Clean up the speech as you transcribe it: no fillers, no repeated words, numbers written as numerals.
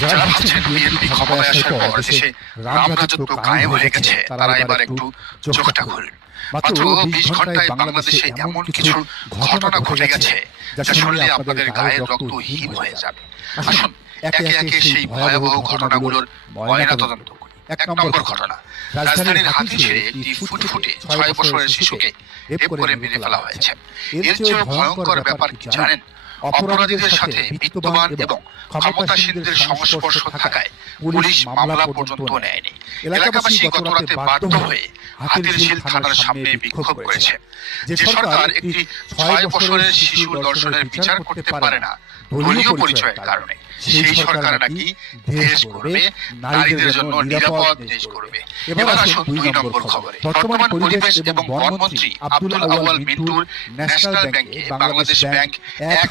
যারা ভাবছেন বিএনপি ক্ষমতায় আসার পর দেশে রামরাজত্ব কায়েম হয়ে গেছে তারা এবার একটু চোখটা খুলুন। মাত্র ২০ ঘন্টায় বাংলাদেশে এমন কিছু ঘটনা ঘটে গেছে যা শুনলে আপনাদের গায়ের রক্ত হিম হয়ে যাবে। আসুন একে একে সেই ভয়াবহ ঘটনাগুলোর ময়নাতদন্ত করি। ১ নম্বর ঘটনা, রাজধানীর হাতিঝিলে একটি ফুটফুটে ৬ বছরের শিশুকে রেপ করে মেরে ফেলা হয়েছে। এর চেয়েও ভয়ঙ্কর ব্যাপার কি জানেন? অপরাধীদের সাথে বিত্তবান এবং ক্ষমতাসীনদের সংস্পর্শ থাকায় পুলিশ মামলা পর্যন্ত নেয়নি। এলাকাবাসী গতরাতে বাধ্য হয়ে হাতিরঝিল থানার সামনে বিক্ষোভ করেছে। যে সরকার একটি ৬ বছরের শিশুর ধর্ষণের বিচার করতে পারে না দলীয় পরিচয়ের কারণে, সেই সরকার নাকি দেশ গড়বে, নারীদের জন্য নিরাপদ দেশ গড়বে। এবার আসুন ২ নম্বর খবরে। বর্তমান পরিবেশ এবং বনমন্ত্রী আব্দুল আউয়াল মিন্টুর ন্যাশনাল ব্যাংকে বাংলাদেশ ব্যাংক ১